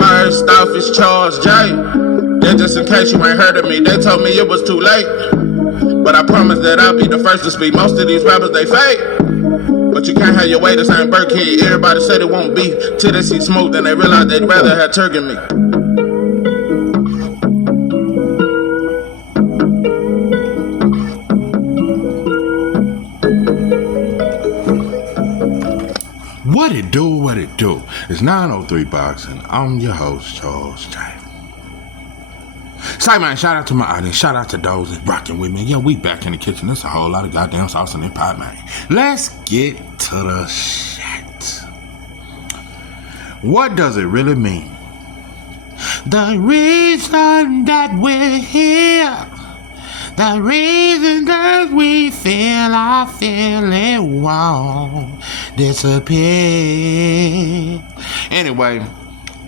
First off, it's Charles J. Then just in case you ain't heard of me, they told me it was too late. But I promise that I'll be the first to speak. Most of these rappers, they fake. But you can't have your way, this ain't Burkhead. Everybody said it won't be till they see smoke, then they realize they'd rather have turkey than me. What it do, what it do? It's 903 Boxing. I'm your host, Charles J. Say, man, shout out to my audience. Shout out to those that's rocking with me. Yo, we back in the kitchen. There's a whole lot of goddamn sauce in that pot, man. Let's get to the shit. What does it really mean? The reason that we're here. The reason that we feel our feeling won't disappear. Anyway,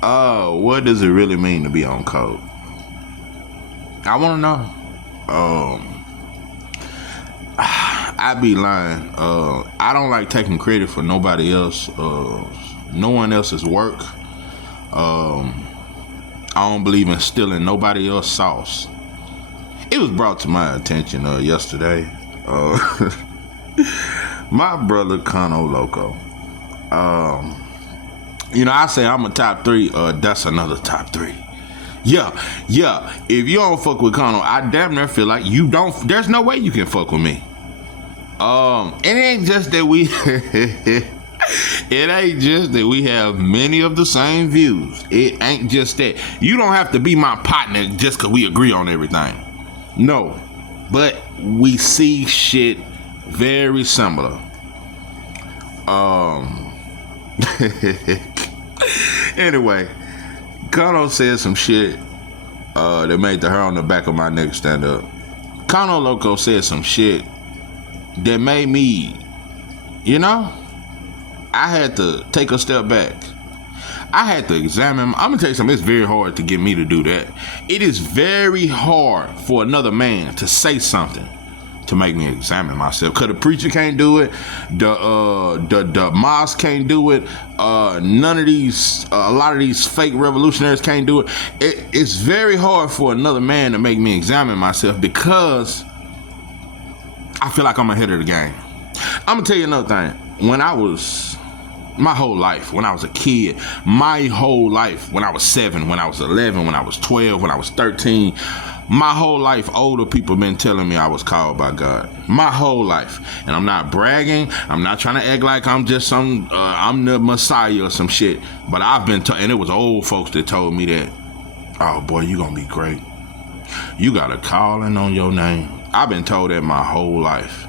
what does it really mean to be on code? I want to know. I be lying. I don't like taking credit for nobody else. No one else's work. I don't believe in stealing nobody else's sauce. It was brought to my attention yesterday. My brother Cono Loco. I say I'm a top 3. That's another top 3. Yeah. If you don't fuck with Cono, I damn near feel like you don't. There's no way you can fuck with me. It ain't just that we. It ain't just that we have many of the same views. It ain't just that. You don't have to be my partner just because we agree on everything. No, but we see shit very similar. Anyway, Cono said some shit that made the hair on the back of my neck stand up. Cono Loco said some shit that made me, I had to take a step back. I had to examine. I'm gonna tell you something. It's very hard to get me to do that. It is very hard for another man to say something to make me examine myself. Cause the preacher can't do it. The mosque can't do it. None of these. A lot of these fake revolutionaries can't do it. It's very hard for another man to make me examine myself because I feel like I'm ahead of the game. I'm gonna tell you another thing. My whole life, when I was a kid, my whole life, when I was 7, when I was 11, when I was 12, when I was 13, my whole life, older people been telling me I was called by God. My whole life. And I'm not bragging. I'm not trying to act like I'm just I'm the Messiah or some shit. But I've been and it was old folks that told me that, oh boy, you gonna be great. You got a calling on your name. I've been told that my whole life.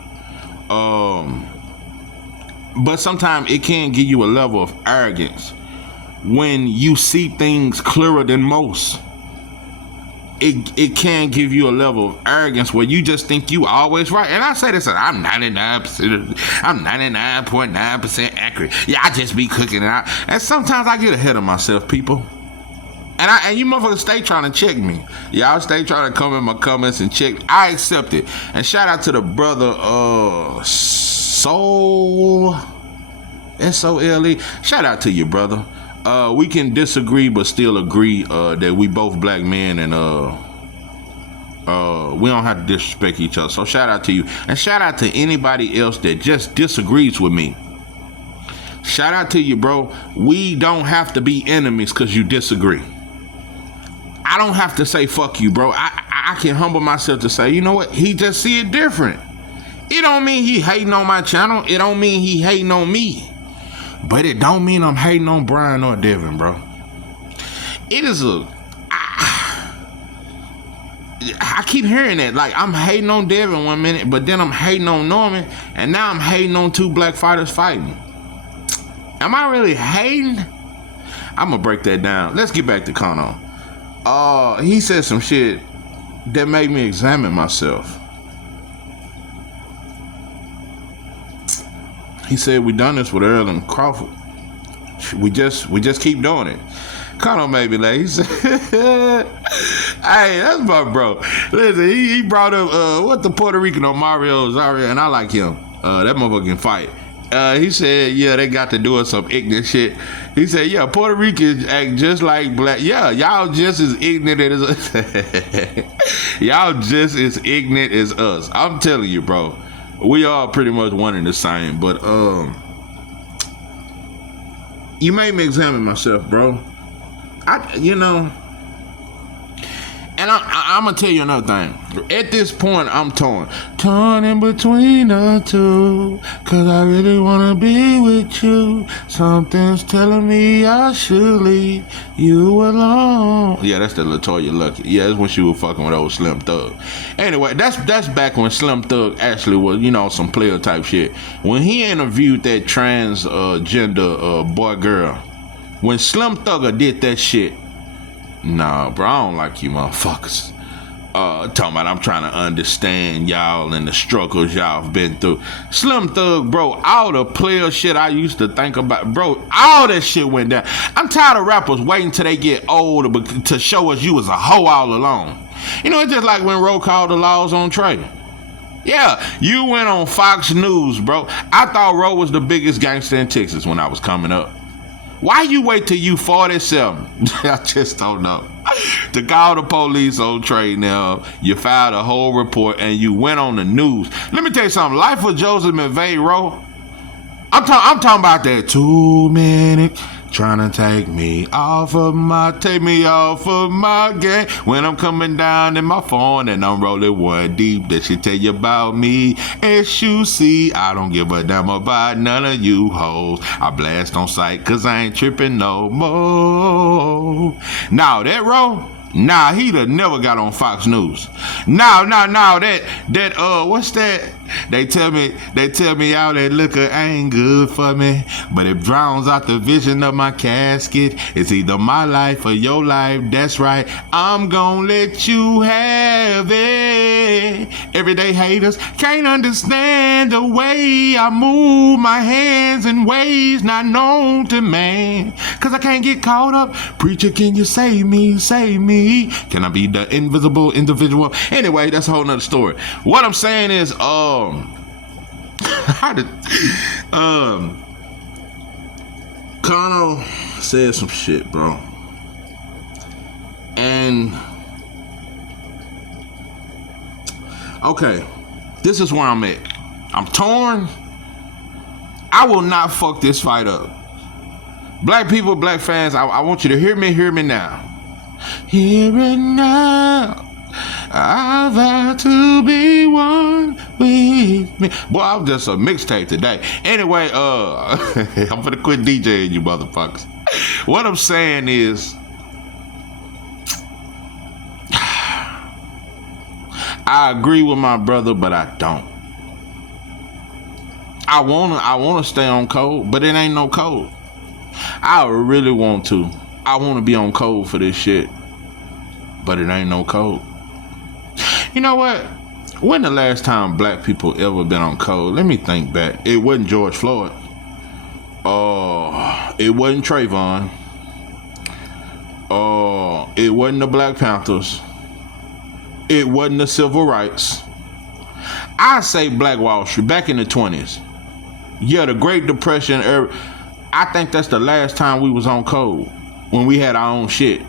But sometimes it can give you a level of arrogance when you see things clearer than most. It can give you a level of arrogance where you just think you always right. And I say this, I'm 99.9% accurate. Yeah, I just be cooking it out. And sometimes I get ahead of myself, people. And you motherfuckers stay trying to check me. Y'all stay trying to come in my comments and check. I accept it. And shout out to the brother, S-O-L-E. Shout out to you, brother. We can disagree but still agree that we both black men and we don't have to disrespect each other. So shout out to you. And shout out to anybody else that just disagrees with me. Shout out to you, bro. We don't have to be enemies because you disagree. I don't have to say fuck you, bro. I can humble myself to say, you know what? He just see it different. It don't mean he hating on my channel. It don't mean he hating on me. But it don't mean I'm hating on Brian or Devin, bro. It is I keep hearing that. Like, I'm hating on Devin one minute, but then I'm hating on Norman, and now I'm hating on 2 black fighters fighting. Am I really hating? I'm gonna break that down. Let's get back to Cono. He said some shit that made me examine myself. He said we done this with Earl and Crawford. We just keep doing it. Cono made me laugh. He said, hey, that's my bro. Listen, he brought up what the Puerto Rican on Mario Zaria, and I like him. That motherfucker can fight. He said, yeah, they got to doing some ignorant shit. He said, yeah, Puerto Ricans act just like black. Yeah, y'all just as ignorant as us. Y'all just as ignorant as us. I'm telling you, bro. We all pretty much one and the same. But you made me examine myself, bro. And I'm gonna tell you another thing. At this point, I'm torn in between the two, 'cause I really wanna be with you. Something's telling me I should leave you alone. Yeah, that's the LaToya Lucky. Yeah, that's when she was fucking with old Slim Thug. Anyway, that's back when Slim Thug actually was, some player type shit. When he interviewed that transgender boy girl, when Slim Thugger did that shit. Nah, bro, I don't like you motherfuckers. Talking about I'm trying to understand y'all and the struggles y'all have been through. Slim Thug, bro, all the player shit I used to think about, bro, all that shit went down. I'm tired of rappers waiting till they get old to show us you was a hoe all along. It's just like when Ro called the laws on Trey. Yeah, you went on Fox News, bro. I thought Ro was the biggest gangster in Texas when I was coming up. Why you wait till you 47? I just don't know. To call the police on Trey now, you filed a whole report and you went on the news. Let me tell you something. Life of Joseph McVeigh, bro. I'm talking about that 2 minute trying to take me off of my game. When I'm coming down in my phone and I'm rolling one deep, that should tell you about me. S-U-C, I don't give a damn about none of you hoes. I blast on sight 'cause I ain't tripping no more. Now that roll. Nah, he'd have never got on Fox News. Now, what's that? They tell me all that liquor ain't good for me, but it drowns out the vision of my casket. It's either my life or your life, that's right. I'm gonna let you have it. Everyday haters can't understand the way I move my hands in ways not known to man. 'Cause I can't get caught up. Preacher, can you save me, save me? Can I be the invisible individual? Anyway, that's a whole nother story. What I'm saying is, Kano said some shit, bro. And okay, this is where I'm at. I'm torn. I will not fuck this fight up. Black people, black fans, I want you to hear me now. Here and now, I vow to be one with me. Boy, I'm just a mixtape today. Anyway, I'm gonna quit DJing you motherfuckers. What I'm saying is, I agree with my brother, but I don't. I wanna stay on code, but it ain't no code. I really want to. I want to be on code for this shit, but it ain't no code. You know what? When the last time black people ever been on code? Let me think back. It wasn't George Floyd. It wasn't Trayvon. It wasn't the Black Panthers. It wasn't the civil rights. I say Black Wall Street back in the 20s. Yeah, the Great Depression. I think that's the last time we was on code. When we had our own shit.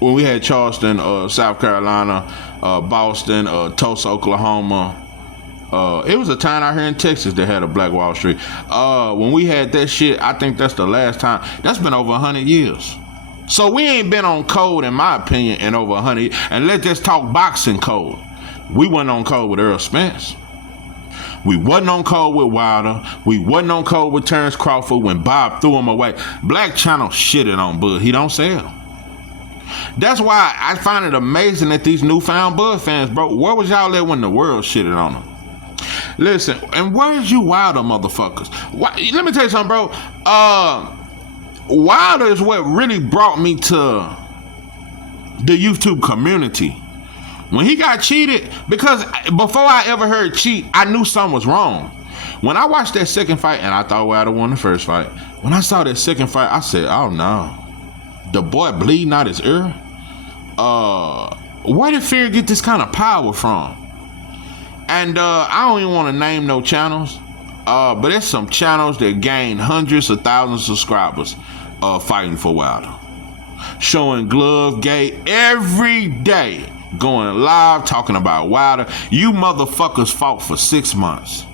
When we had Charleston, South Carolina, Boston, Tulsa, Oklahoma. It was a time out here in Texas that had a Black Wall Street. When we had that shit, I think that's the last time. That's been over 100 years. So we ain't been on code, in my opinion, in over 100 years. And let's just talk boxing code. We wasn't on code with Earl Spence. We wasn't on code with Wilder. We wasn't on code with Terrence Crawford when Bob threw him away. Black Channel shitted on Bud. He don't sell. That's why I find it amazing that these newfound Bud fans, bro, where was y'all at when the world shitted on them? Listen, and where's you Wilder motherfuckers? Let me tell you something, bro. Wilder is what really brought me to the YouTube community. When he got cheated, because before I ever heard cheat, I knew something was wrong. When I watched that second fight, and I thought Wilder won the first fight, when I saw that second fight, I said, oh no. The boy bleeding out his ear? Where did Fear get this kind of power from? And I don't even want to name no channels, But there's some channels that gain hundreds of thousands of subscribers fighting for Wilder. Showing glove gate every day. Going live talking about Wilder. You motherfuckers fought for 6 months.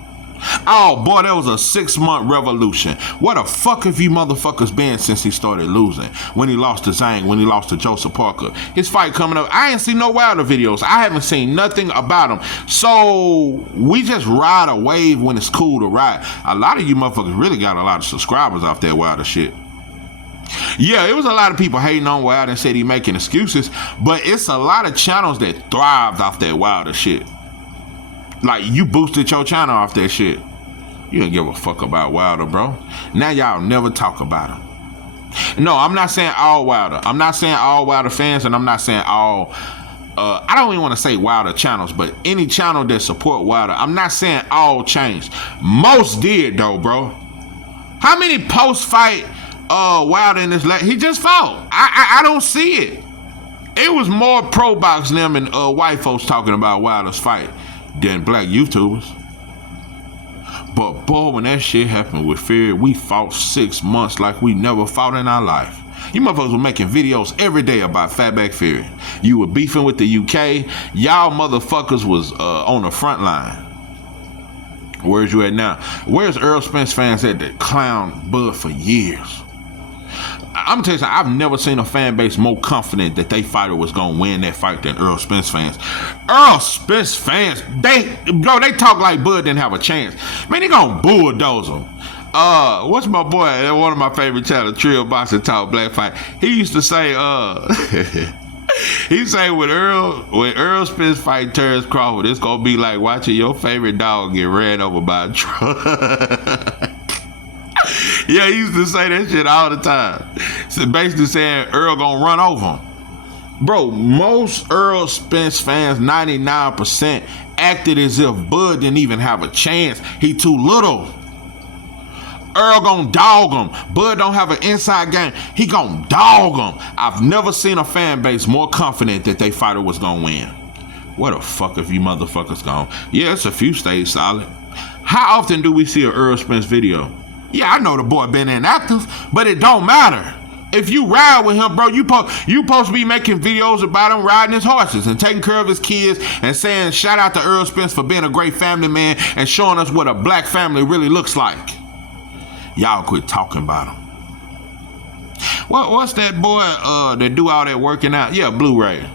Oh boy, that was a 6-month revolution. What the fuck have you motherfuckers been since he started losing? When he lost to Zhang, when he lost to Joseph Parker. His fight coming up. I ain't seen no Wilder videos. I haven't seen nothing about him. So we just ride a wave when it's cool to ride. A lot of you motherfuckers really got a lot of subscribers off that Wilder shit. Yeah, it was a lot of people hating on Wilder and said he making excuses, but it's a lot of channels that thrived off that Wilder shit. Like, you boosted your channel off that shit. You don't give a fuck about Wilder, bro. Now y'all never talk about him. No, I'm not saying all Wilder. I'm not saying all Wilder fans, and I'm not saying all, I don't even want to say Wilder channels, but any channel that support Wilder, I'm not saying all changed. Most did, though, bro. How many post-fight Wilder in this, he just fought. I don't see it. It was more pro box them and white folks talking about Wilder's fight than black YouTubers. But boy, when that shit happened with Fury, we fought 6 months like we never fought in our life. You motherfuckers were making videos every day about Fatback Fury. You were beefing with the UK. Y'all motherfuckers was on the front line. Where's you at now? Where's Earl Spence fans at that clown Bud for years? I'm gonna tell you something, I've never seen a fan base more confident that they fighter was gonna win that fight than Earl Spence fans. Earl Spence fans, they talk like Bud didn't have a chance. Man, they gonna bulldoze him. What's my boy, one of my favorite channels, Trill Boxing Talk Black Fight. He used to say, he say when Earl Spence fight Terrence Crawford, it's gonna be like watching your favorite dog get ran over by a truck. Yeah, he used to say that shit all the time. So basically saying Earl gonna run over him. Bro, most Earl Spence fans, 99%, acted as if Bud didn't even have a chance. He too little. Earl gonna dog him. Bud don't have an inside game. He gonna dog him. I've never seen a fan base more confident that they fighter was gonna win. What the fuck have you motherfuckers gone? Yeah, it's a few stayed solid. How often do we see an Earl Spence video? Yeah, I know the boy been inactive, but it don't matter. If you ride with him, bro, you supposed to be making videos about him riding his horses and taking care of his kids and saying shout out to Earl Spence for being a great family man and showing us what a black family really looks like. Y'all quit talking about him. What's that boy that do all that working out? Yeah, Blu-ray.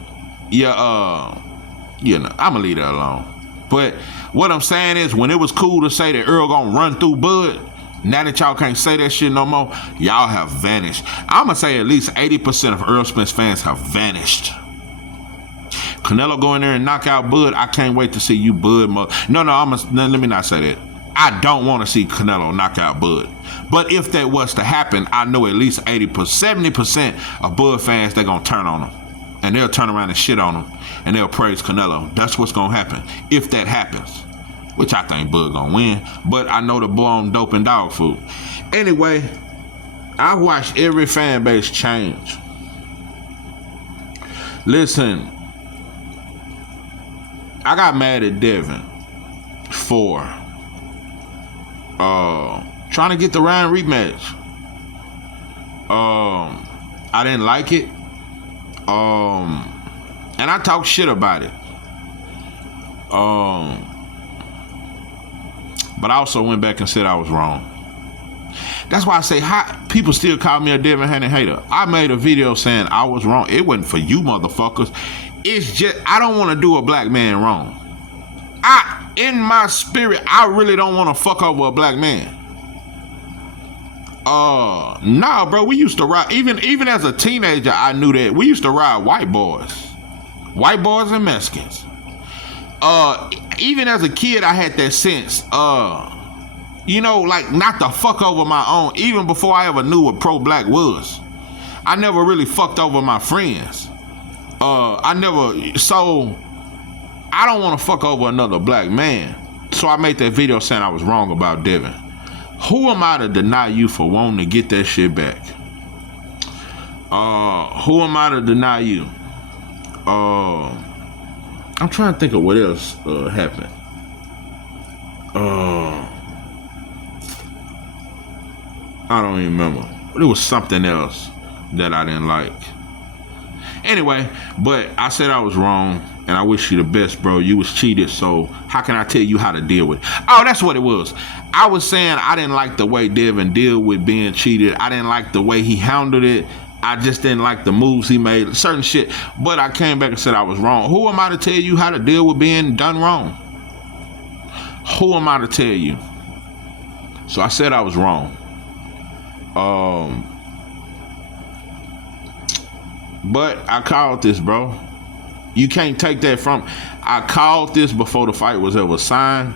Yeah, you know, I'ma leave that alone. But what I'm saying is, when it was cool to say that Earl gonna run through Bud, now that y'all can't say that shit no more, y'all have vanished. I'ma say at least 80% of Earl Spence fans have vanished. Canelo go in there and knock out Bud. I can't wait to see you, Bud. No, let me not say that. I don't want to see Canelo knock out Bud. But if that was to happen, I know at least 70% of Bud fans, they're gonna turn on him. And they'll turn around and shit on him. And they'll praise Canelo. That's what's gonna happen if that happens. Which I think Bud gonna win. But I know the boy on dope and dog food. Anyway, I watched every fan base change. Listen, I got mad at Devin for trying to get the Ryan rematch. I didn't like it. And I talked shit about it. But I also went back and said I was wrong. That's why I say people still call me a Devin Haney hater. I made a video saying I was wrong. It wasn't for you motherfuckers. It's just I don't want to do a black man wrong. In my spirit, I really don't want to fuck over a black man. Nah, bro, we used to ride, even as a teenager, I knew that. We used to ride white boys and Mexicans. Even as a kid, I had that sense, you know, like not to fuck over my own, even before I ever knew what pro-black was. I never really fucked over my friends. So I don't want to fuck over another black man. So I made that video saying I was wrong about Devin. Who am I to deny you for wanting to get that shit back? Who am I to deny you? I'm trying to think of what else happened. I don't even remember. But it was something else that I didn't like. Anyway, but I said I was wrong, and I wish you the best, bro. You was cheated, so how can I tell you how to deal with it? Oh, that's what it was. I was saying I didn't like the way Devin dealt with being cheated. I didn't like the way he handled it. I just didn't like the moves he made, certain shit. But I came back and said I was wrong. Who am I to tell you how to deal with being done wrong? Who am I to tell you? So I said I was wrong. But I called this, bro. You can't take that from. I called this before the fight was ever signed.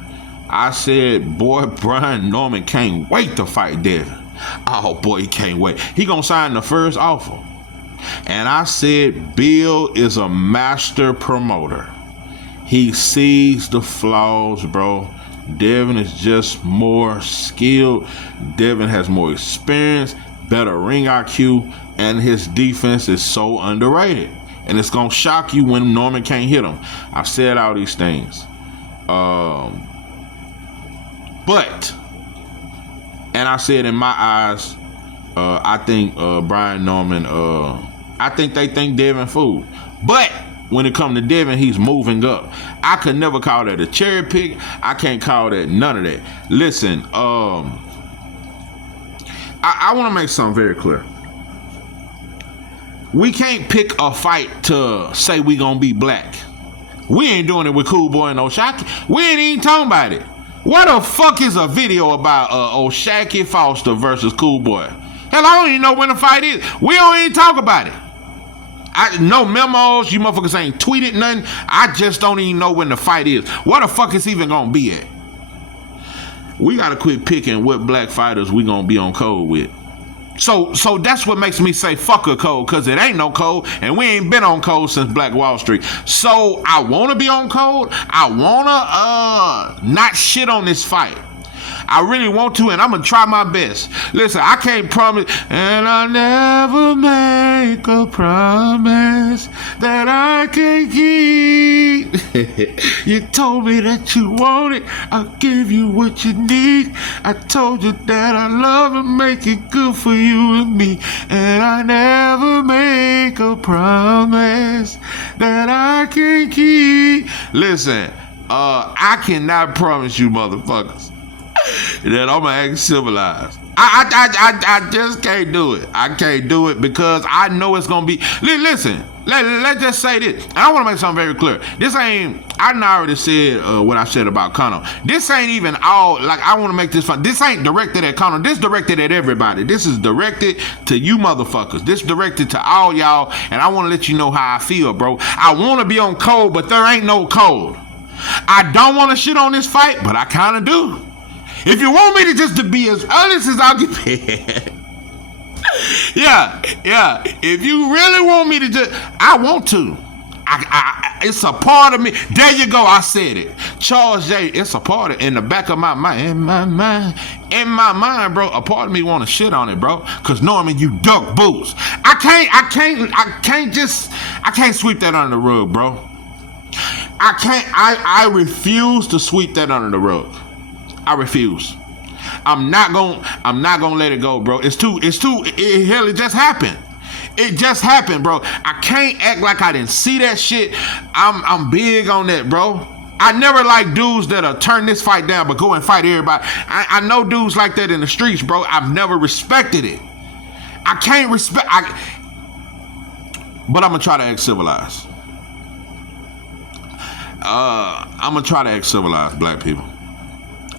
I said, boy, Brian Norman can't wait to fight Devin. Oh boy, he can't wait. He gonna sign the first offer. And I said, Bill is a master promoter. He sees the flaws, bro. Devin is just more skilled. Devin has more experience, better ring IQ, and his defense is so underrated. And it's gonna shock you when Norman can't hit him. I said all these things. But, and I said in my eyes, I think Brian Norman, I think they think Devin fooled. But when it comes to Devin, he's moving up. I could never call that a cherry pick. I can't call that none of that. Listen, I want to make something very clear. We can't pick a fight to say we gonna be black. We ain't doing it with Cool Boy and O'Shaquie. We ain't even talking about it. What the fuck is a video about O'Shaquie Foster versus Cool Boy? Hell, I don't even know when the fight is. We don't even talk about it. No memos. You motherfuckers ain't tweeted nothing. I just don't even know when the fight is. What the fuck is even gonna be at? We gotta quit picking what black fighters we gonna be on code with. So that's what makes me say fuck a code, cause it ain't no code, and we ain't been on code since Black Wall Street. So I wanna be on code. I wanna not shit on this fight. I really want to, and I'm gonna try my best. Listen, I can't promise, and I never make a promise that I can keep. You told me that you want it, I'll give you what you need. I told you that I love and make it good for you and me, and I never make a promise that I can keep. Listen, I cannot promise you motherfuckers that I'm gonna act civilized. I just can't do it. I can't do it because I know it's gonna be. Listen, let's just say this. And I want to make something very clear. This ain't. I already said what I said about Conor. This ain't even all. Like, I want to make this fun. This ain't directed at Conor. This directed at everybody. This is directed to you motherfuckers. This directed to all y'all. And I want to let you know how I feel, bro. I want to be on code, but there ain't no code. I don't want to shit on this fight, but I kind of do. If you want me to just to be as honest as I'll get, yeah. If you really want me to just, I want to. It's a part of me. There you go. I said it. Charles J. It's a part of in the back of my mind, in my mind, bro. A part of me want to shit on it, bro. Cause Norman, you duck boots. I can't sweep that under the rug, bro. I refuse to sweep that under the rug. I refuse. I'm not gonna let it go, bro. It just happened. It just happened, bro. I can't act like I didn't see that shit. I'm big on that, bro. I never like dudes that'll turn this fight down but go and fight everybody. I know dudes like that in the streets, bro. I've never respected it. I can't respect. But I'm gonna try to act civilized. I'm gonna try to act civilized, black people.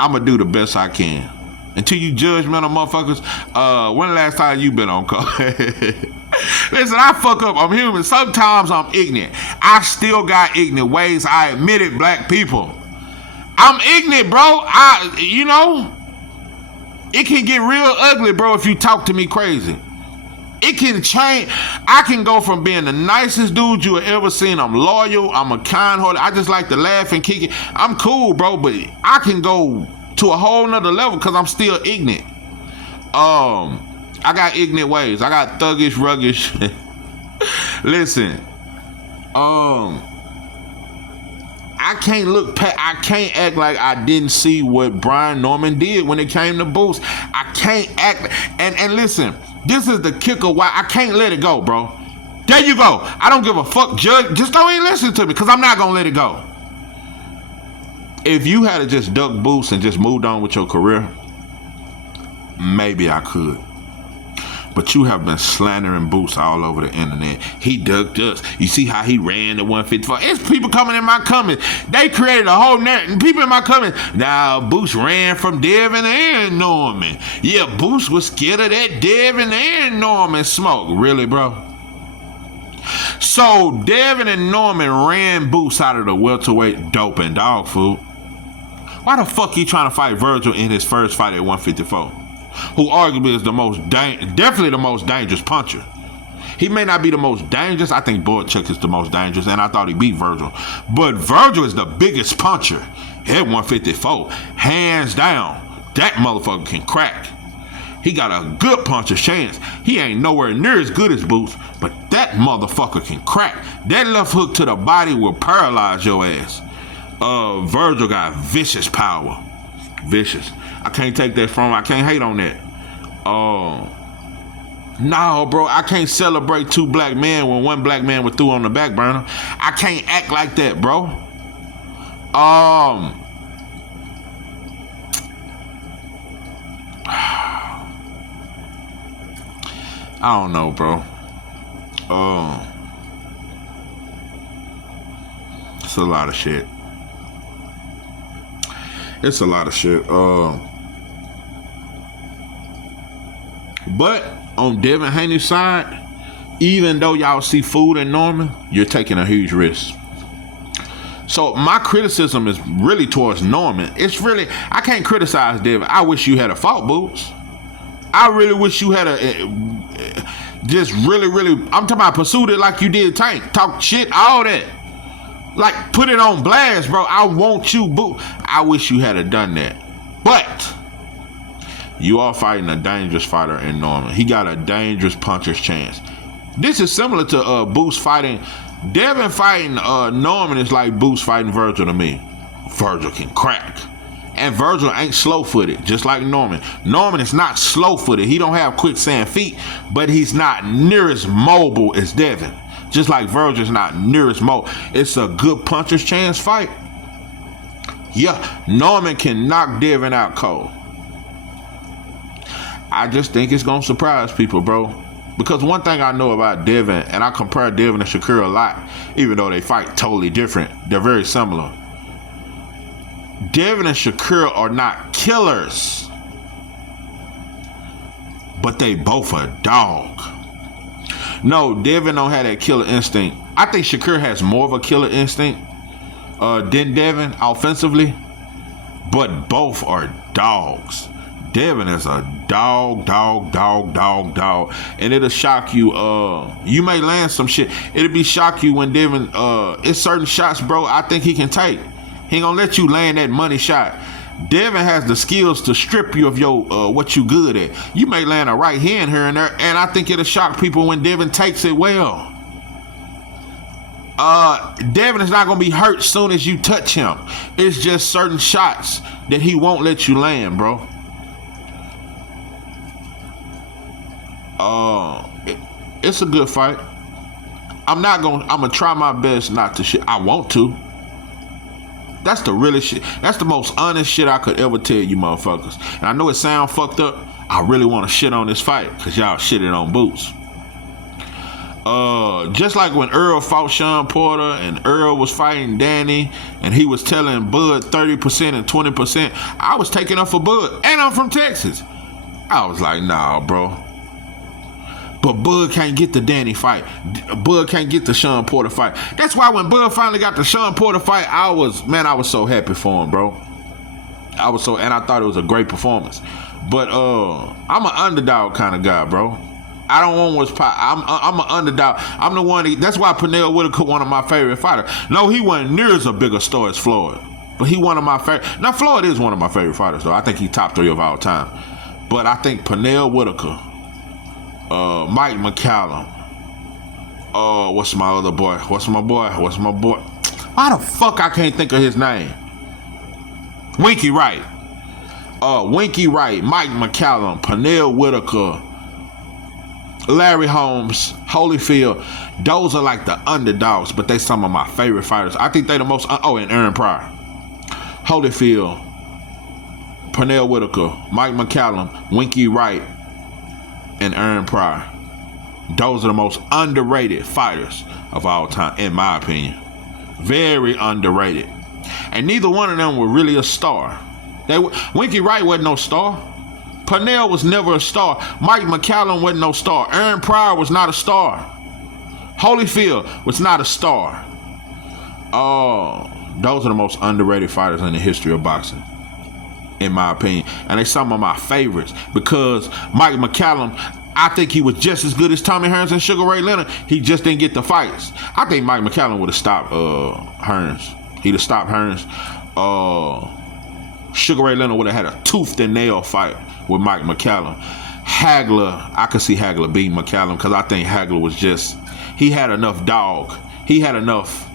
I'm gonna do the best I can. Until you judgmental motherfuckers, when the last time you been on call? Listen, I fuck up. I'm human. Sometimes I'm ignorant. I still got ignorant ways. I admit it, black people. I'm ignorant, bro. It can get real ugly, bro, if you talk to me crazy. It can change. I can go from being the nicest dude you ever seen. I'm loyal. I'm a kind-hearted. I just like to laugh and kick it. I'm cool, bro, but I can go to a whole nother level because I'm still ignorant. I got ignorant ways. I got thuggish, ruggish. I can't look past, I can't act like I didn't see what Brian Norman did when it came to boots. I can't act, and listen, this is the kicker why I can't let it go, bro. There you go. I don't give a fuck, Judge. Just don't even listen to me, because I'm not going to let it go. If you had to just duck Boots and just moved on with your career, maybe I could. But you have been slandering Boots all over the internet. He ducked us. You see how he ran the 154. It's people coming in my comments. They created a whole net. People in my comments. Now, Boots ran from Devin and Norman. Yeah, Boots was scared of that Devin and Norman smoke. Really, bro? So, Devin and Norman ran Boots out of the welterweight dope and dog food. Why the fuck he trying to fight Virgil in his first fight at 154? Who arguably is the most definitely the most dangerous puncher. He may not be the most dangerous. I think Boychuk is the most dangerous, and I thought he beat Virgil. But Virgil is the biggest puncher at 154. Hands down. That motherfucker can crack. He got a good puncher's chance. He ain't nowhere near as good as Boots, but that motherfucker can crack. That left hook to the body will paralyze your ass. Virgil got vicious power. Vicious. I can't take that from him. I can't hate on that. No, bro, I can't celebrate two black men when one black man was through on the back burner. I can't act like that, bro. I don't know, bro. It's a lot of shit. It's a lot of shit. But on Devin Haney's side, even though y'all see food in Norman, you're taking a huge risk. So my criticism is really towards Norman. It's really, I can't criticize Devin. I wish you had a fault, Boots. I really wish you had just really, I'm talking about pursued it like you did Tank. Talk shit, all that. Like, put it on blast, bro. I want you, boo. I wish you had done that. But you are fighting a dangerous fighter in Norman. He got a dangerous puncher's chance. This is similar to Boots fighting. Devin fighting Norman is like Boots fighting Virgil to me. Virgil can crack. And Virgil ain't slow-footed, just like Norman. Norman is not slow-footed. He don't have quicksand feet, but he's not near as mobile as Devin. Just like Virgil's not near as mobile. It's a good puncher's chance fight. Yeah, Norman can knock Devin out cold. I just think it's going to surprise people, bro. Because one thing I know about Devin, and I compare Devin and Shakur a lot, even though they fight totally different, they're very similar. Devin and Shakur are not killers, but they both a dog. No, Devin don't have that killer instinct. I think Shakur has more of a killer instinct than Devin offensively, but both are dogs. Devin is a dog, and it'll shock you. You may land some shit. It'll be shock you when Devin. It's certain shots, bro. I think he can take. He ain't gonna let you land that money shot. Devin has the skills to strip you of your what you good at. You may land a right hand here and there, and I think it'll shock people when Devin takes it well. Devin is not gonna be hurt soon as you touch him. It's just certain shots that he won't let you land, bro. It's a good fight. I'm gonna try my best not to shit. I want to. That's the realest shit. That's the most honest shit I could ever tell you motherfuckers. And I know it sound fucked up. I really want to shit on this fight because y'all shitted on Boots. Just like when Earl fought Sean Porter and Earl was fighting Danny and he was telling Bud 30% and 20%, I was taking up for Bud. And I'm from Texas. I was like, nah, bro. But Bud can't get the Danny fight. Bud can't get the Sean Porter fight. That's why when Bud finally got the Sean Porter fight, I was so happy for him, bro. And I thought it was a great performance. But I'm an underdog kind of guy, bro. I don't want what's pop. I'm an underdog. I'm the one. That's why Pernell Whitaker one of my favorite fighters. No, he wasn't near as a bigger star as Floyd, but he one of my favorite. Now Floyd is one of my favorite fighters, though. I think he's top 3 of all time. But I think Pernell Whitaker, Mike McCallum, what's my other boy? What's my boy? Why the fuck I can't think of his name? Winky Wright. Winky Wright, Mike McCallum, Pernell Whitaker, Larry Holmes, Holyfield. Those are like the underdogs, but they some of my favorite fighters. I think they the most. And Aaron Pryor, Holyfield, Pernell Whitaker, Mike McCallum, Winky Wright, and Aaron Pryor. Those are the most underrated fighters of all time, in my opinion. Very underrated. And neither one of them were really a star. Winky Wright wasn't no star. Pernell was never a star. Mike McCallum wasn't no star. Aaron Pryor was not a star. Holyfield was not a star. Those are the most underrated fighters in the history of boxing, in my opinion. And they some of my favorites because Mike McCallum, I think he was just as good as Tommy Hearns and Sugar Ray Leonard. He just didn't get the fights. I think Mike McCallum would have stopped Hearns. He'd have stopped Hearns. Sugar Ray Leonard would have had a tooth and nail fight with Mike McCallum. Hagler, I could see Hagler beating McCallum because I think Hagler was just, he had enough dog. He had enough.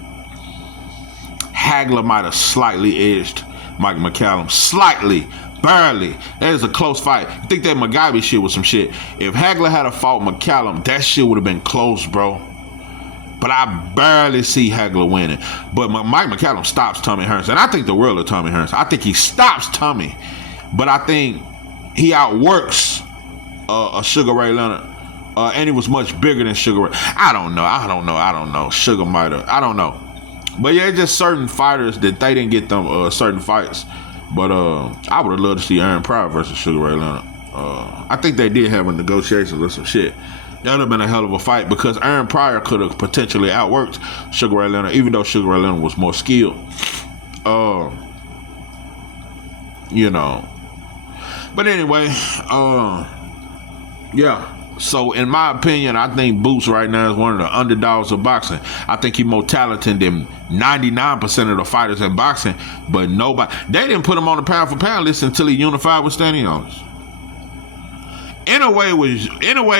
Hagler might have slightly edged Mike McCallum. Slightly. Barely. That is a close fight. I think that McGyver shit was some shit. If Hagler had a fought McCallum, that shit would have been close, bro. But I barely see Hagler winning. But Mike McCallum stops Tommy Hearns. And I think the world of Tommy Hearns. I think he stops Tommy. But I think he outworks a Sugar Ray Leonard. And he was much bigger than Sugar Ray. I don't know. Sugar might have. I don't know. But yeah, it's just certain fighters that they didn't get them certain fights. But I would have loved to see Aaron Pryor versus Sugar Ray Leonard. I think they did have a negotiation or some shit. That would have been a hell of a fight because Aaron Pryor could have potentially outworked Sugar Ray Leonard, even though Sugar Ray Leonard was more skilled. You know. But anyway, yeah. So in my opinion, I think Boots right now is one of the underdogs of boxing. I think he's more talented than 99% of the fighters in boxing, but nobody, they didn't put him on the pound for pound list until he unified with Stanionis. In a way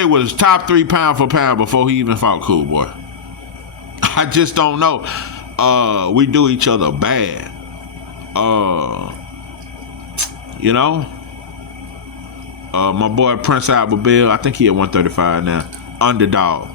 was top 3 pound for pound before he even fought Cool Boy. I just don't know. We do each other bad. You know? My boy Prince Albert Bell, I think he at 135 now. Underdog.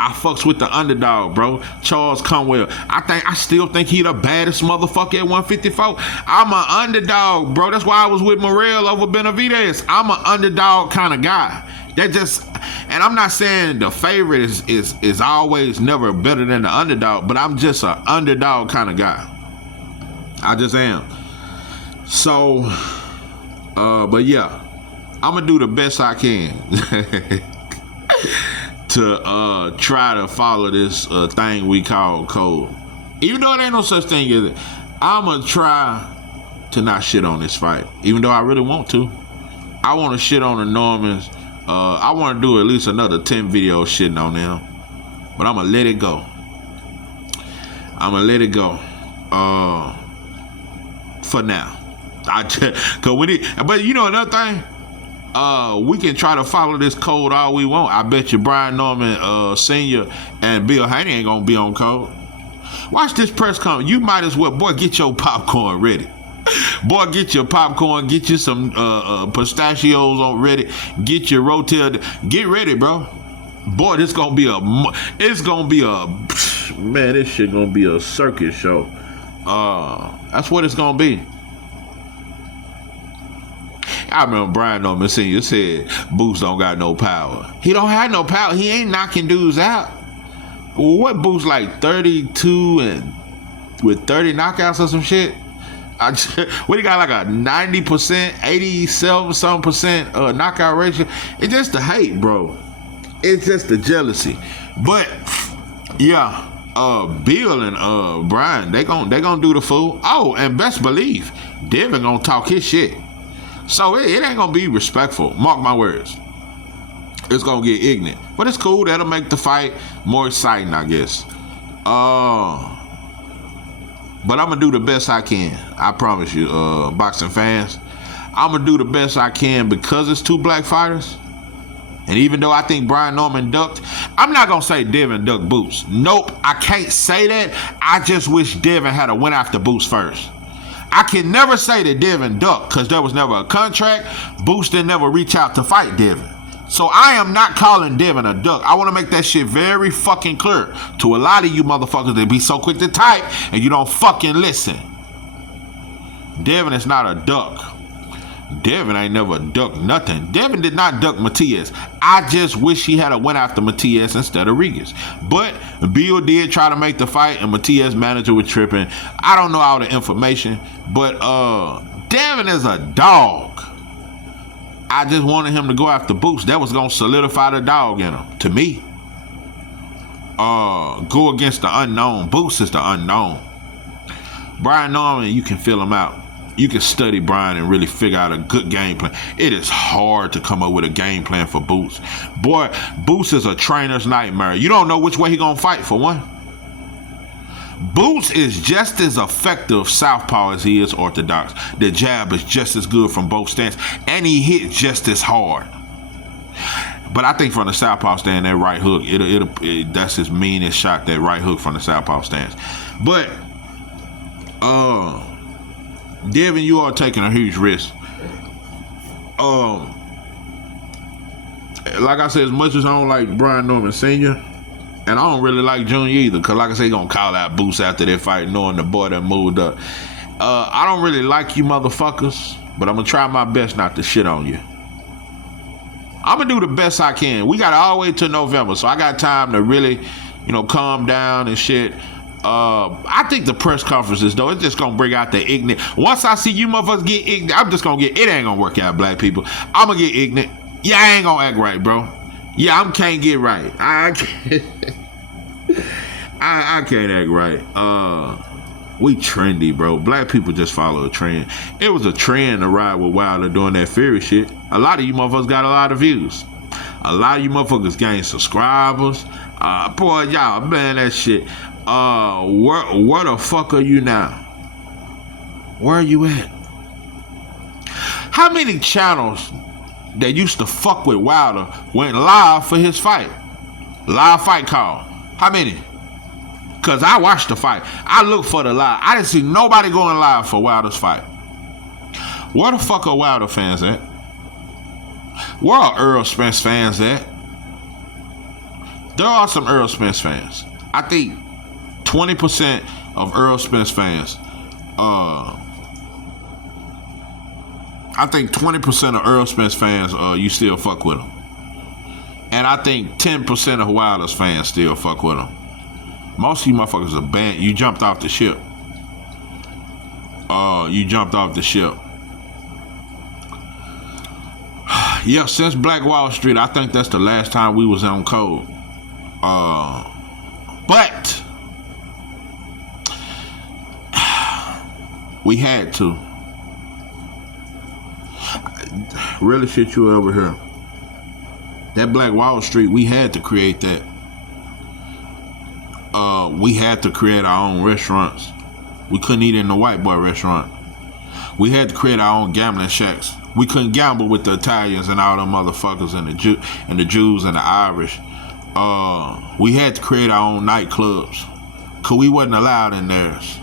I fucks with the underdog, bro. Charles Conwell. I still think he the baddest motherfucker at 154. I'm an underdog, bro. That's why I was with Morrell over Benavidez. I'm an underdog kind of guy. And I'm not saying the favorite is always never better than the underdog, but I'm just an underdog kind of guy. I just am. So, but yeah. I'm gonna do the best I can to try to follow this thing we call code. Even though it ain't no such thing as it, I'm gonna try to not shit on this fight. Even though I really want to. I want to shit on the Normans. I want to do at least another 10 videos shitting on them. But I'm gonna let it go. For now. But you know another thing? We can try to follow this code all we want. I bet you Brian Norman Sr. and Bill Haney ain't gonna be on code. Watch this press conference. You might as well, boy, get your popcorn ready. Boy, get your popcorn, get you some pistachios on ready, get your Rotel. Get ready, bro. Boy, this gonna be this shit gonna be a circus show. That's what it's gonna be. I remember Brian Norman Sr. said Boots don't got no power. He don't have no power. He ain't knocking dudes out. What Boots like 32 and with 30 knockouts or some shit? What he got like a 90%, 87% knockout ratio? It's just the hate, bro. It's just the jealousy. But yeah, Bill and Brian, they gonna do the fool. Oh, and best believe Devin gonna talk his shit. So it ain't gonna be respectful. Mark my words. It's gonna get ignorant. But it's cool. That'll make the fight more exciting, I guess. But I'm gonna do the best I can. I promise you, boxing fans. I'm gonna do the best I can because it's 2 black fighters. And even though I think Brian Norman ducked, I'm not going to say Devin ducked Boots. Nope, I can't say that. I just wish Devin had a went after Boots first. I can never say that Devin ducked because there was never a contract. Boots didn't never reach out to fight Devin. So I am not calling Devin a duck. I want to make that shit very fucking clear to a lot of you motherfuckers that be so quick to type and you don't fucking listen. Devin is not a duck. Devin ain't never ducked nothing. Devin did not duck Matias. I just wish he had a went after Matias instead of Regis. But Bill did try to make the fight and Matias' manager was tripping. I don't know all the information, but Devin is a dog. I just wanted him to go after Boots. That was gonna solidify the dog in him. To me. Go against the unknown. Boots is the unknown. Brian Norman, you can feel him out. You can study Brian and really figure out a good game plan. It is hard to come up with a game plan for Boots. Boy, Boots is a trainer's nightmare. You don't know which way he gonna fight, for one. Boots is just as effective southpaw as he is orthodox. The jab is just as good from both stands, and he hit just as hard. But I think from the southpaw stand, that right hook, that's his meanest shot, that right hook from the southpaw stance. But, Devin, you are taking a huge risk. Like I said, as much as I don't like Brian Norman Sr., and I don't really like Junior either, because like I said, he gonna call out Boots after that fight, knowing the boy that moved up. I don't really like you motherfuckers, but I'm gonna try my best not to shit on you. I'm gonna do the best I can. We got all the way to November, so I got time to really, calm down and shit. I think the press conferences, though, it's just gonna bring out the ignorant. Once I see you motherfuckers get ignorant, I'm just gonna get, it ain't gonna work out, black people. I'm gonna get ignorant. Yeah, I ain't gonna act right, bro. Yeah, I can't get right. I can't. I can't act right. We trendy, bro. Black people just follow a trend. It was a trend to ride with Wilder doing that Fury shit. A lot of you motherfuckers got a lot of views. A lot of you motherfuckers gained subscribers. Boy, y'all, man, that shit. Where the fuck are you now? Where are you at? How many channels that used to fuck with Wilder went live for his fight? Live fight call. How many? Cause I watched the fight. I looked for the live. I didn't see nobody going live for Wilder's fight. Where the fuck are Wilder fans at? Where are Earl Spence fans at? There are some Earl Spence fans. I think 20% of Earl Spence fans, I think 20% of Earl Spence fans, you still fuck with him. And I think 10% of Wilder's fans still fuck with him. Most of you motherfuckers are banned. You jumped off the ship. Yeah, since Black Wall Street, I think that's the last time we was on code. But we had to. Really shit you over here. That Black Wall Street, we had to create that. We had to create our own restaurants. We couldn't eat in the white boy restaurant. We had to create our own gambling shacks. We couldn't gamble with the Italians and all them motherfuckers and the Jews and the Irish. We had to create our own nightclubs, cause we wasn't allowed in theirs.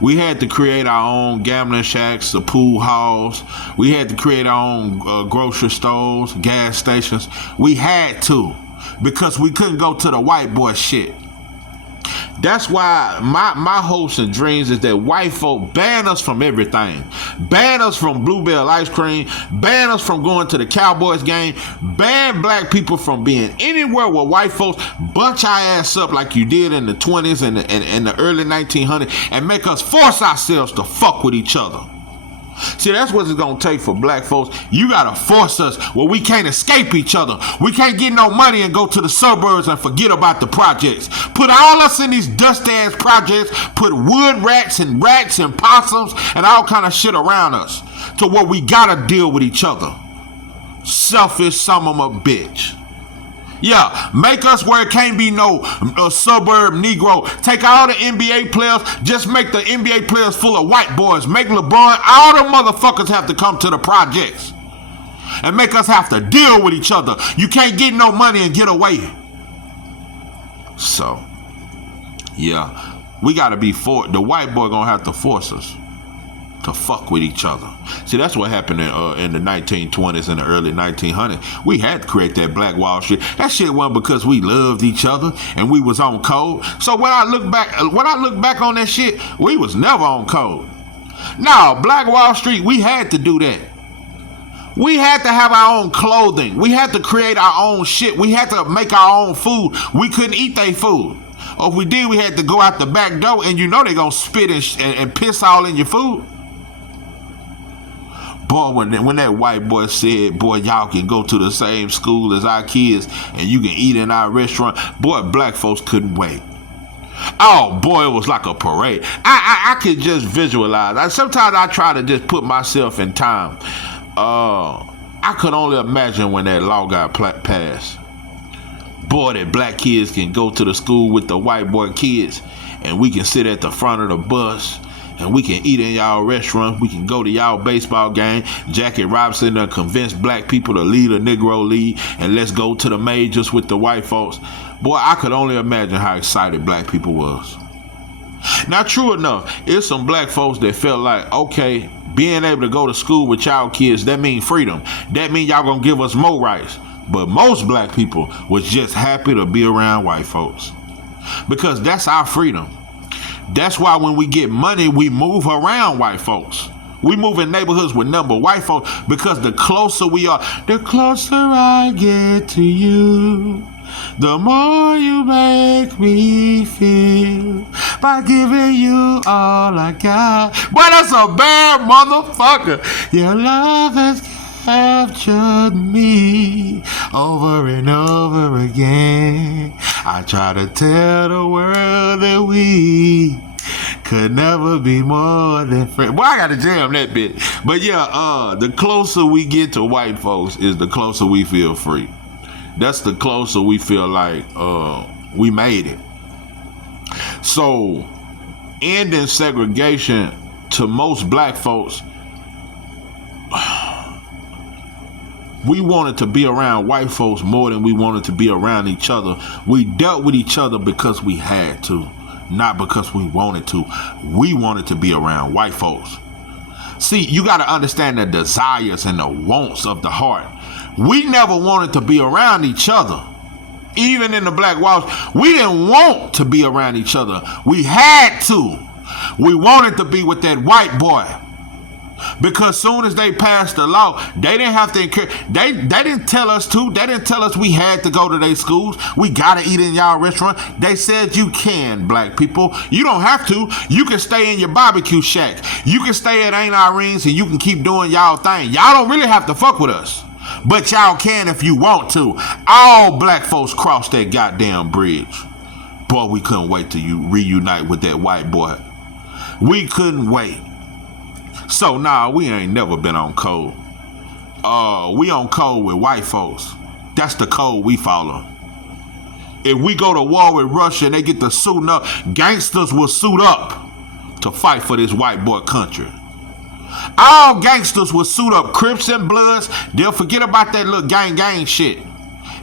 We had to create our own gambling shacks, the pool halls. We had to create our own grocery stores, gas stations. We had to, because we couldn't go to the white boy shit. That's why my hopes and dreams is that white folk ban us from everything. Ban us from Bluebell ice cream. Ban us from going to the Cowboys game. Ban black people from being anywhere where white folks bunch our ass up like you did in the 20s and the early 1900s and make us force ourselves to fuck with each other. See, that's what it's gonna take for black folks. You gotta force us where we can't escape each other. We can't get no money and go to the suburbs and forget about the projects. Put all us in these dust ass projects. Put wood rats and possums and all kind of shit around us to where we gotta deal with each other. Selfish son of a bitch. Yeah, make us where it can't be no suburb Negro. Take all the NBA players, just make the NBA players full of white boys. Make LeBron, all the motherfuckers have to come to the projects. and make us have to deal with each other. You can't get no money and get away. So, yeah, we gotta be the white boy gonna have to force us to fuck with each other. See, that's what happened in the 1920s and the early 1900s. We had to create that Black Wall Street. That shit wasn't because we loved each other and we was on code. So when I look back on that shit, we was never on code. No, Black Wall Street, we had to do that. We had to have our own clothing. We had to create our own shit. We had to make our own food. We couldn't eat their food. Or if we did, we had to go out the back door, and you know they gonna spit and piss all in your food. Boy, when that white boy said, boy, y'all can go to the same school as our kids and you can eat in our restaurant, boy, black folks couldn't wait. Oh, boy, it was like a parade. I could just visualize. Sometimes I try to just put myself in time. I could only imagine when that law got passed. Boy, that black kids can go to the school with the white boy kids and we can sit at the front of the bus and we can eat in y'all restaurant. We can go to y'all baseball game. Jackie Robinson done convinced black people to lead a Negro League and let's go to the majors with the white folks. Boy, I could only imagine how excited black people was. Now, true enough, it's some black folks that felt like, okay, being able to go to school with y'all kids, that mean freedom. That mean y'all gonna give us more rights. But most black people was just happy to be around white folks. Because that's our freedom. That's why when we get money, we move around white folks. We move in neighborhoods with number white folks because the closer we are, the closer I get to you, the more you make me feel by giving you all I got. Boy, that's a bad motherfucker. Your love has captured me over and over again. I try to tell the world that we could never be more than friends. Boy, I gotta jam that bit. But yeah, the closer we get to white folks is the closer we feel free. That's the closer we feel like we made it. So ending segregation to most black folks, we wanted to be around white folks more than we wanted to be around each other. We dealt with each other because we had to, not because we wanted to. We wanted to be around white folks. See, you got to understand the desires and the wants of the heart. We never wanted to be around each other. Even in the Black Walls, we didn't want to be around each other. We had to. We wanted to be with that white boy. Because soon as they passed the law, they didn't have to encourage. They didn't tell us to. They didn't tell us we had to go to their schools. We gotta eat in y'all restaurant. They said you can, black people. You don't have to. You can stay in your barbecue shack. You can stay at Aunt Irene's and you can keep doing y'all thing. Y'all don't really have to fuck with us. But y'all can if you want to. All black folks cross that goddamn bridge. Boy, we couldn't wait to reunite with that white boy. We couldn't wait. So, nah, we ain't never been on code. We on code with white folks. That's the code we follow. If we go to war with Russia and they get to suiting up, gangsters will suit up to fight for this white boy country. All gangsters will suit up, Crips and Bloods. They'll forget about that little gang shit.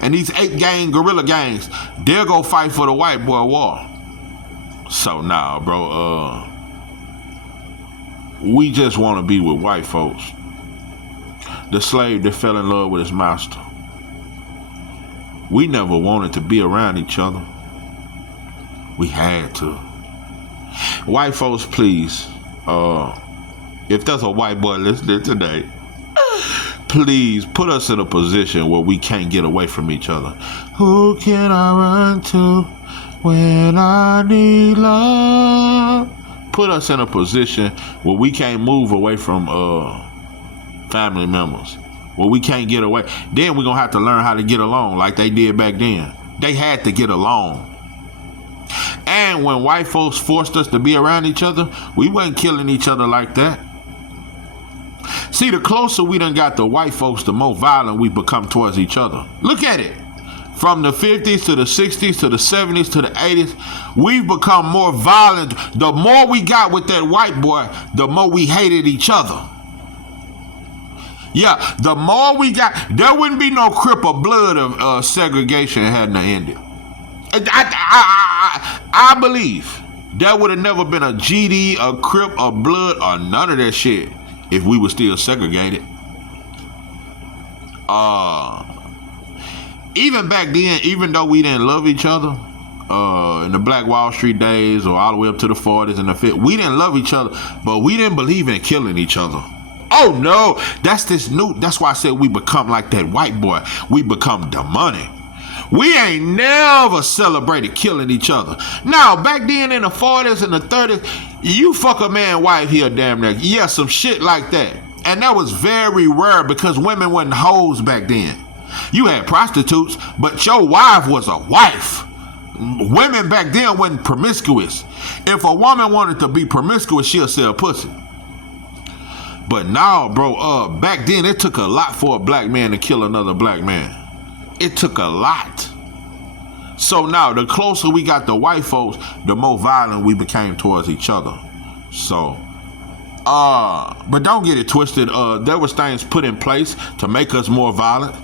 And these 8-gang guerrilla gangs, they'll go fight for the white boy war. So, nah, bro, we just want to be with white folks. The slave that fell in love with his master. We never wanted to be around each other. We had to. White folks, please, if there's a white boy listening today, please put us in a position where we can't get away from each other. Who can I run to when I need love? Put us in a position where we can't move away from family members, where we can't get away. Then we're going to have to learn how to get along like they did back then. They had to get along. And when white folks forced us to be around each other, we wasn't killing each other like that. See, the closer we done got to white folks, the more violent we become towards each other. Look at it. From the 50s to the 60s to the 70s to the 80s, we've become more violent. The more we got with that white boy, the more we hated each other. Yeah, the more we got, there wouldn't be no Crip or Blood of segregation hadn't ended. I believe there would have never been a GD, a Crip, a Blood, or none of that shit if we were still segregated. Even back then, even though we didn't love each other, in the Black Wall Street days or all the way up to the 40s and the 50s, we didn't love each other, but we didn't believe in killing each other. Oh no, that's why I said we become like that white boy. We become demonic. We ain't never celebrated killing each other. Now, back then in the 40s and the 30s, you fuck a man wife here damn near. Yeah, some shit like that. And that was very rare because women wasn't hoes back then. You had prostitutes, but your wife was a wife. Women back then wasn't promiscuous. If a woman wanted to be promiscuous, she'll sell pussy. But now, bro, back then it took a lot for a black man to kill another black man. It took a lot. So now, the closer we got to white folks, the more violent we became towards each other. So, but don't get it twisted. There was things put in place to make us more violent.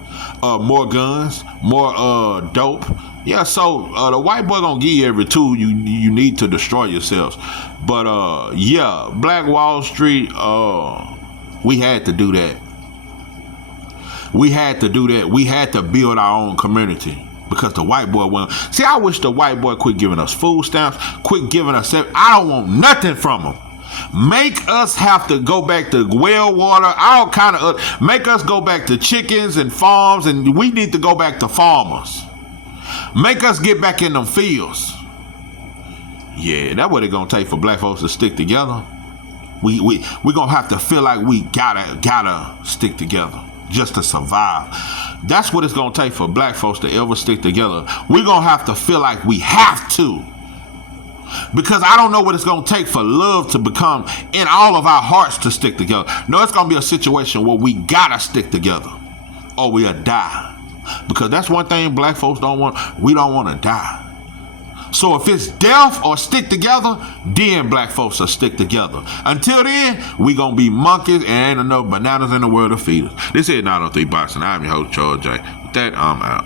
More guns, more dope. Yeah, so the white boy gonna give you every tool you need to destroy yourselves. But yeah, Black Wall Street, we had to do that. We had to do that. We had to build our own community because the white boy won't. See, I wish the white boy quit giving us food stamps, quit giving us. I don't want nothing from them. Make us have to go back to well water, all kind of. Make us go back to chickens and farms, and we need to go back to farmers. Make us get back in them fields. Yeah, that's what it's gonna take for black folks to stick together. We gonna have to feel like we gotta stick together just to survive. That's what it's gonna take for black folks to ever stick together. We're gonna have to feel like we have to. Because I don't know what it's going to take for love to become in all of our hearts to stick together. No, it's going to be a situation where we got to stick together or we'll die. Because that's one thing black folks don't want. We don't want to die. So if it's death or stick together, then black folks will stick together. Until then, we going to be monkeys and ain't enough bananas in the world to feed us. This is 903 Boxing. I'm your host, Charles J. With that, I'm out.